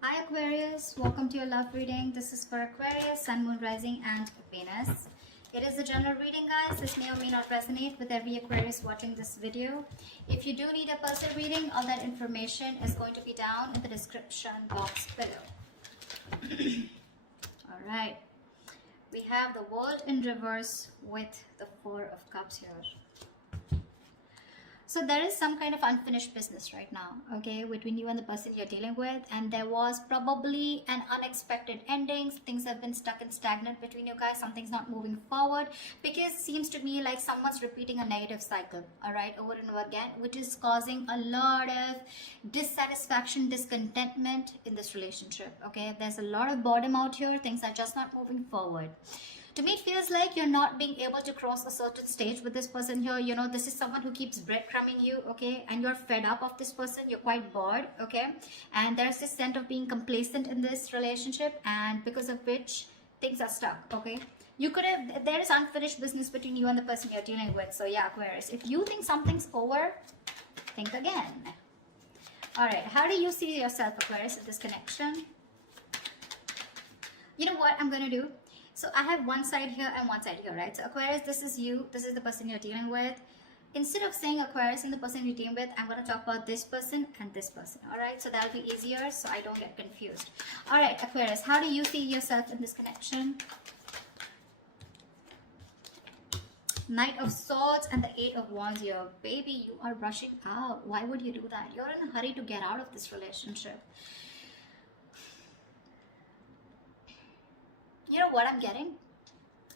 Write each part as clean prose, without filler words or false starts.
Hi Aquarius, welcome to your love reading. This is for Aquarius, Sun, Moon, Rising and Venus. It is a general reading, guys. This may or may not resonate with every Aquarius watching this video. If you do need a personal reading, all that information is going to be down in the description box below. Alright, we have the World in reverse with the Four of Cups here. So there is some kind of unfinished business right now, okay, between you and the person you're dealing with, and there was probably an unexpected ending. Things have been stuck and stagnant between you guys. Something's not moving forward because it seems to me like someone's repeating a negative cycle, all right, over and over again, which is causing a lot of dissatisfaction, discontentment in this relationship, okay. There's a lot of boredom out here. Things are just not moving forward. To me, it feels like you're not being able to cross a certain stage with this person here. You know, this is someone who keeps breadcrumbing you, okay? And you're fed up of this person. You're quite bored, okay? And there's this sense of being complacent in this relationship, and because of which things are stuck, okay? You could have, there is unfinished business between you and the person you're dealing with. So yeah, Aquarius, if you think something's over, think again. All right, how do you see yourself, Aquarius, in this connection? You know what I'm going to do? So I have one side here and one side here, right? So Aquarius, this is you. This is the person you're dealing with. Instead of saying Aquarius and the person you're dealing with, I'm going to talk about this person and this person. All right? So that'll be easier so I don't get confused. All right, Aquarius, how do you see yourself in this connection? Knight of Swords and the Eight of Wands here. Baby, you are rushing out. Why would you do that? You're in a hurry to get out of this relationship. You know what I'm getting?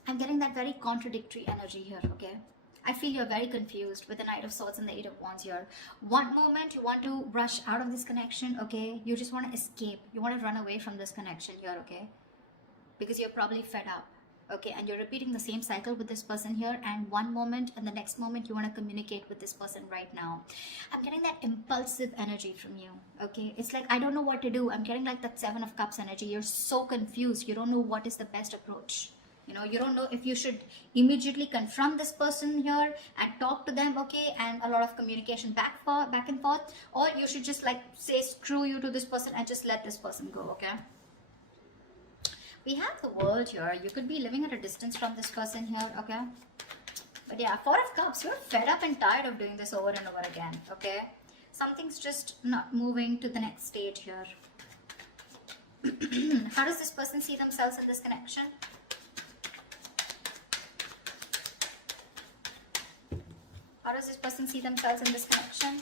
I'm getting that very contradictory energy here, okay? I feel you're very confused with the Knight of Swords and the Eight of Wands here. One moment you want to rush out of this connection, okay? You just want to escape. You want to run away from this connection here, okay? Because you're probably fed up, okay? And you're repeating the same cycle with this person here, and one moment and the next moment you want to communicate with this person right now. I'm getting that impulsive energy from you, okay? It's like, I don't know what to do. I'm getting like that Seven of Cups energy. You're so confused. You don't know what is the best approach. You know, you don't know if you should immediately confront this person here and talk to them, okay, and a lot of communication back and forth, or you should just like say screw you to this person and just let this person go, okay? We have the World here. You could be living at a distance from this person here, okay? But yeah, Four of Cups, you're fed up and tired of doing this over and over again, okay? Something's just not moving to the next stage here. How does this person see themselves in this connection? How does this person see themselves in this connection?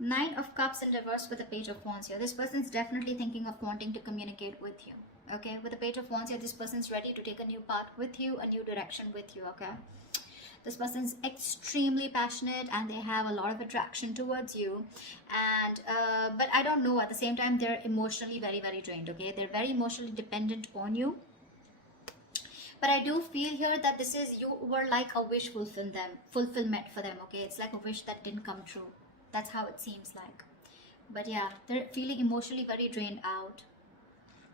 Nine of Cups in reverse with the Page of Wands here. This person's definitely thinking of wanting to communicate with you. Okay, with the Page of Wands here, this person's ready to take a new path with you, a new direction with you, okay? This person's extremely passionate and they have a lot of attraction towards you. And, but I don't know, at the same time, they're emotionally very, very drained, okay? They're very emotionally dependent on you. But I do feel here that this is, you were like a wish fulfillment for them, okay? It's like a wish that didn't come true. That's how it seems like. But yeah, they're feeling emotionally very drained out.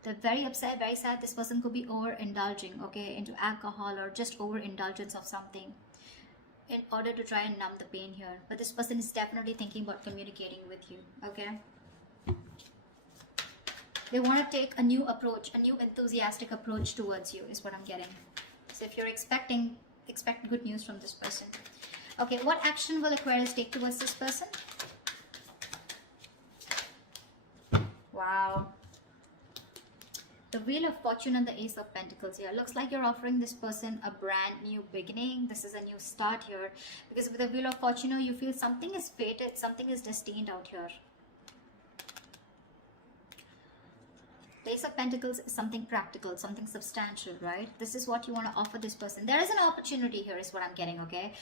They're very upset, very sad. This person could be overindulging, okay, into alcohol or just overindulgence of something in order to try and numb the pain here. But this person is definitely thinking about communicating with you, okay? They want to take a new approach, a new enthusiastic approach towards you is what I'm getting. So if you're expect good news from this person. Okay, what action will Aquarius take towards this person? Wow. The Wheel of Fortune and the Ace of Pentacles here. Looks like you're offering this person a brand new beginning. This is a new start here. Because with the Wheel of Fortune, you feel something is fated, something is destined out here. The Ace of Pentacles is something practical, something substantial, right? This is what you want to offer this person. There is an opportunity here is what I'm getting, okay?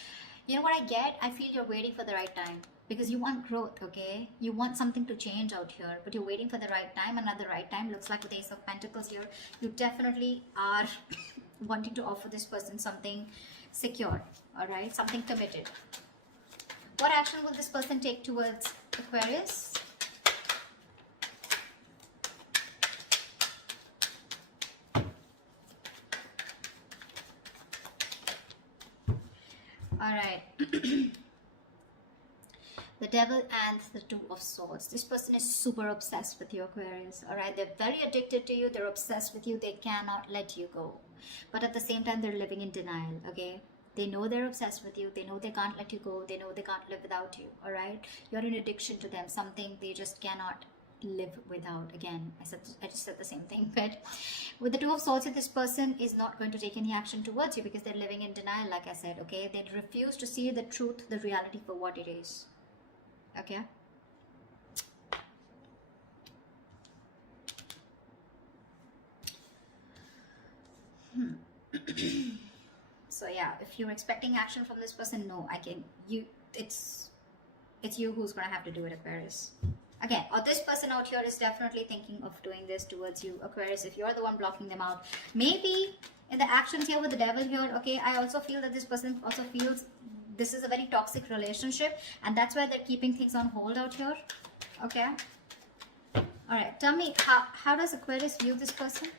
You know what I get? I feel you're waiting for the right time. Because you want growth, okay? You want something to change out here. But you're waiting for the right time. And at the right time, looks like with the Ace of Pentacles here, you definitely are wanting to offer this person something secure, alright? Something committed. What action will this person take towards Aquarius? All right. The Devil and the Two of Swords. This person is super obsessed with you, Aquarius. All right, they're very addicted to you. They're obsessed with you. They cannot let you go. But at the same time, they're living in denial. Okay, they know they're obsessed with you. They know they can't let you go. They know they can't live without you. All right, you're an addiction to them. Something they just cannot live without. Again, I just said the same thing. But with the Two of Swords, this person is not going to take any action towards you because they're living in denial, like I said. Okay, they refuse to see the truth, the reality for what it is. Okay, so yeah, if you're expecting action from this person, no, it's you who's gonna have to do it, Aquarius. Again, or this person out here is definitely thinking of doing this towards you, Aquarius, if you're the one blocking them out. Maybe in the actions here with the Devil here, okay, I also feel that this person also feels this is a very toxic relationship, and that's why they're keeping things on hold out here. Okay, all right, tell me, how does Aquarius view this person?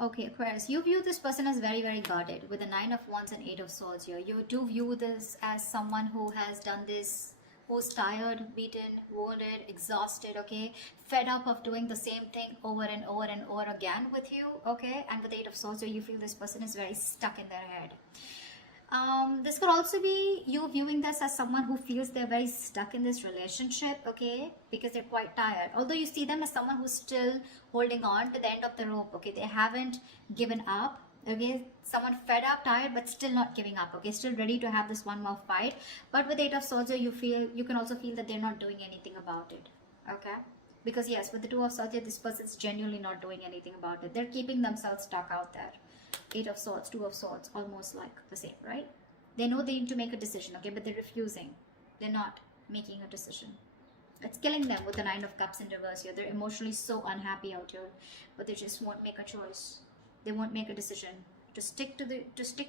Okay, Aquarius, you view this person as very, very guarded with the Nine of Wands and Eight of Swords here. You do view this as someone who has done this, who's tired, beaten, wounded, exhausted, okay, fed up of doing the same thing over and over and over again with you, okay, and with the Eight of Swords, you feel this person is very stuck in their head. This could also be you viewing this as someone who feels they're very stuck in this relationship, okay, because they're quite tired. Although you see them as someone who's still holding on to the end of the rope, okay, they haven't given up. Okay, someone fed up, tired, but still not giving up. Okay, still ready to have this one more fight. But with Eight of Swords, you can also feel that they're not doing anything about it. Okay, because yes, with the Two of Swords, this person's genuinely not doing anything about it. They're keeping themselves stuck out there. Eight of Swords, Two of Swords, almost like the same, right? They know they need to make a decision, okay, but they're refusing. They're not making a decision. It's killing them with the Nine of Cups in reverse here. They're emotionally so unhappy out here, but they just won't make a choice. They won't make a decision to stick to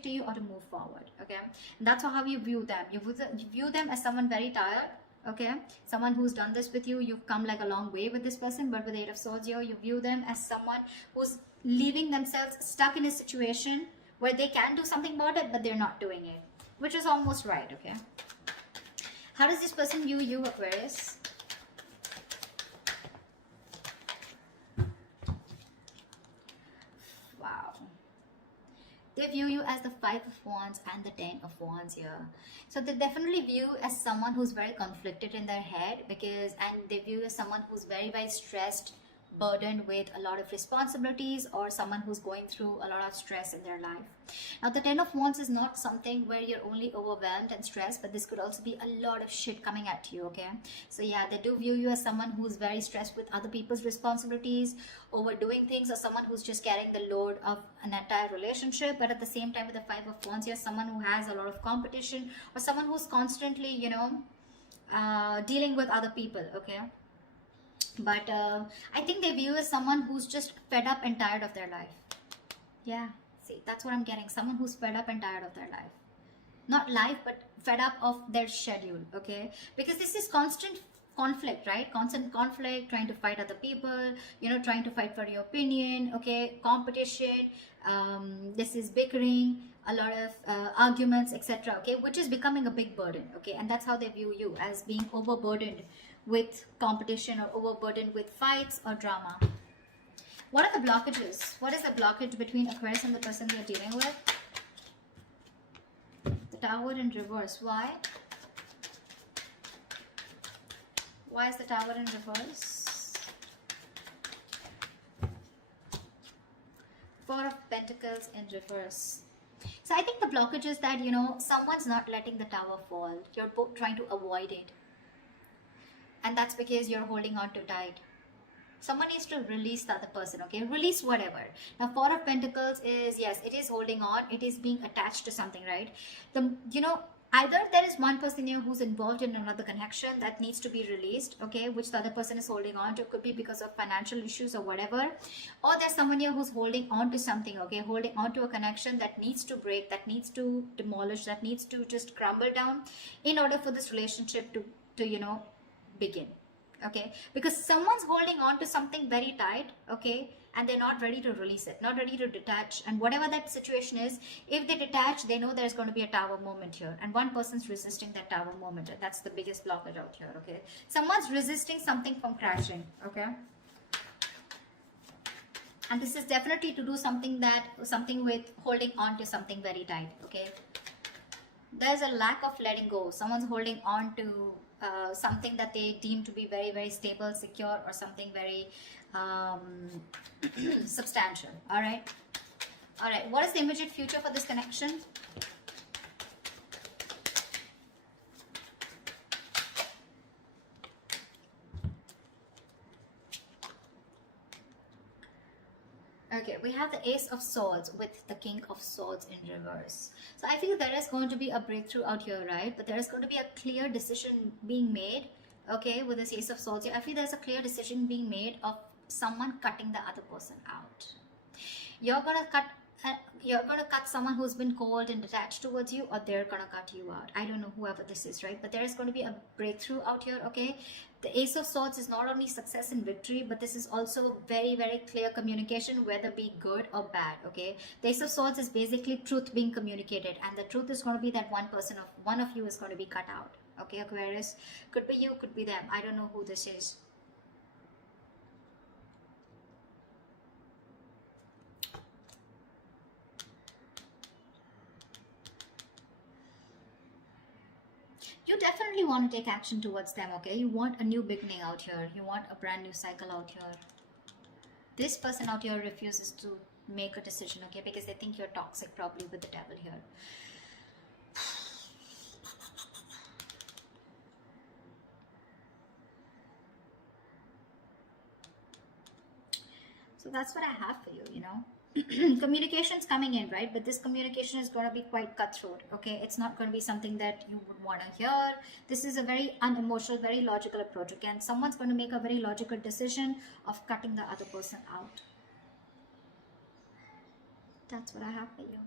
you or to move forward. Okay, and that's how you view them. You view them as someone very tired. Okay, someone who's done this with you. You've come like a long way with this person, but with the Eight of Swords here, you view them as someone who's leaving themselves stuck in a situation where they can do something about it, but they're not doing it, which is almost right. Okay, how does this person view you, Aquarius? Wow. They view you as the Five of Wands and the Ten of Wands here. So they definitely view as someone who's very conflicted in their head, and they view you as someone who's very, very stressed, burdened with a lot of responsibilities, or someone who's going through a lot of stress in their life. Now the Ten of Wands is not something where you're only overwhelmed and stressed, but this could also be a lot of shit coming at you. Okay, so yeah, they do view you as someone who's very stressed with other people's responsibilities, overdoing things, or someone who's just carrying the load of an entire relationship. But at the same time, with the Five of Wands, you're someone who has a lot of competition, or someone who's constantly, dealing with other people. Okay, but I think they view as someone who's just fed up and tired of their life. Yeah, see, that's what I'm getting. Someone who's fed up and tired of their life. Not life, but fed up of their schedule. Okay, because this is constant conflict, right? Constant conflict, trying to fight other people, trying to fight for your opinion. Okay, competition, this is bickering, a lot of arguments, etc. Okay, which is becoming a big burden. Okay, and that's how they view you, as being overburdened with competition, or overburdened with fights or drama. What are the blockages? What is the blockage between Aquarius and the person you're dealing with? The Tower in reverse. Why? Why is the Tower in reverse? Four of Pentacles in reverse. So I think the blockage is that, someone's not letting the tower fall. You're both trying to avoid it. And that's because you're holding on too tight. Someone needs to release the other person, okay? Release whatever. Now, Four of Pentacles is, yes, it is holding on. It is being attached to something, right? Either there is one person here who's involved in another connection that needs to be released, okay, which the other person is holding on to. Could be because of financial issues or whatever. Or there's someone here who's holding on to something, okay, holding on to a connection that needs to break, that needs to demolish, that needs to just crumble down in order for this relationship to begin. Okay, because someone's holding on to something very tight, okay, and they're not ready to release it, not ready to detach. And whatever that situation is, if they detach, they know there's going to be a tower moment here, and one person's resisting that tower moment, and that's the biggest blockage out here. Okay, someone's resisting something from crashing. Okay, and this is definitely to do something with holding on to something very tight. Okay, there's a lack of letting go. Someone's holding on to something that they deem to be very, very stable, secure, or something very substantial. All right. What is the immediate future for this connection? Okay, we have the Ace of Swords with the King of Swords in reverse. So I feel there is going to be a breakthrough out here, right? But there is going to be a clear decision being made, okay, with this Ace of Swords here. I feel there's a clear decision being made of someone cutting the other person out. You're going to cut someone who's been cold and detached towards you, or they're going to cut you out. I don't know whoever this is, right? But there is going to be a breakthrough out here, okay? The Ace of Swords is not only success and victory, but this is also very, very clear communication, whether be good or bad, okay? The Ace of Swords is basically truth being communicated, and the truth is going to be that one of you is going to be cut out, okay, Aquarius? Could be you, could be them. I don't know who this is. You definitely want to take action towards them, okay? You want a new beginning out here. You want a brand new cycle out here. This person out here refuses to make a decision, okay? Because they think you're toxic, probably with the devil here. So that's what I have for you, you know. Communication's coming in, right? But this communication is going to be quite cutthroat, okay? It's not going to be something that you would want to hear. This is a very unemotional, very logical approach. Again, someone's going to make a very logical decision of cutting the other person out. That's what I have for you.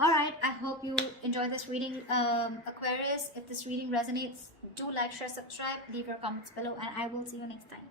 All right, I hope you enjoy this reading, Aquarius. If this reading resonates, do like, share, subscribe, leave your comments below, and I will see you next time.